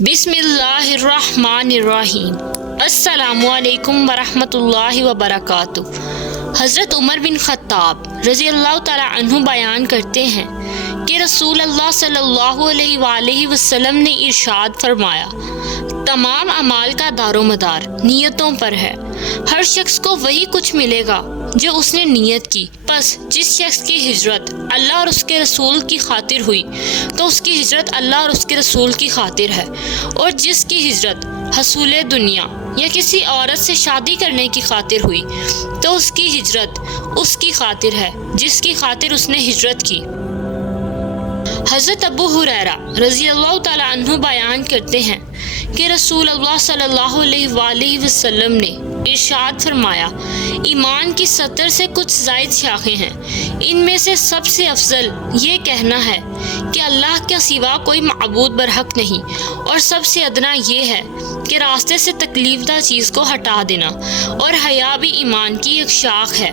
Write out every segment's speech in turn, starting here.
بسم اللہ الرحمن الرحیم۔ السلام علیکم ورحمۃ اللہ وبرکاتہ۔ حضرت عمر بن خطاب رضی اللہ تعالی عنہ بیان کرتے ہیں کہ رسول اللہ صلی اللہ علیہ وآلہ وسلم نے ارشاد فرمایا، تمام اعمال کا دار و مدار نیتوں پر ہے۔ ہر شخص کو وہی کچھ ملے گا جو اس نے نیت کی، پس جس شخص کی ہجرت اللہ اور اس کے رسول کی خاطر ہوئی تو اس کی ہجرت اللہ اور اس کے رسول کی خاطر ہے، اور جس کی ہجرت حصول دنیا یا کسی عورت سے شادی کرنے کی خاطر ہوئی تو اس کی ہجرت اس کی خاطر ہے جس کی خاطر اس نے ہجرت کی۔ حضرت ابو ہریرہ رضی اللہ تعالی عنہ بیان کرتے ہیں کہ رسول اللہ صلی اللہ علیہ وآلہ وسلم نے ارشاد فرمایا، ایمان کی 70 سے کچھ زائد شاخیں ہیں، ان میں سے سب سے افضل یہ کہنا ہے کہ اللہ کے سوا کوئی معبود برحق نہیں، اور سب سے ادنا یہ ہے کہ راستے سے تکلیف دہ چیز کو ہٹا دینا، اور حیا بھی ایمان کی ایک شاخ ہے۔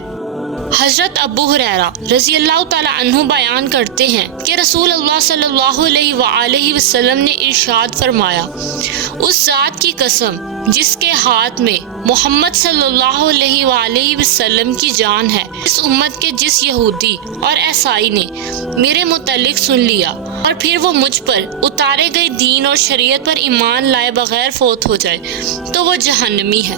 حضرت ابو ہریرہ رضی اللہ تعالی عنہ بیان کرتے ہیں کہ رسول اللہ صلی اللہ علیہ وآلہ وسلم نے ارشاد فرمایا، اس ذات کی قسم جس کے ہاتھ میں محمد صلی اللہ علیہ وآلہ وسلم کی جان ہے، اس امت کے جس یہودی اور عیسائی نے میرے متعلق سن لیا اور پھر وہ مجھ پر اتارے گئے دین اور شریعت پر ایمان لائے بغیر فوت ہو جائے تو وہ جہنمی ہے۔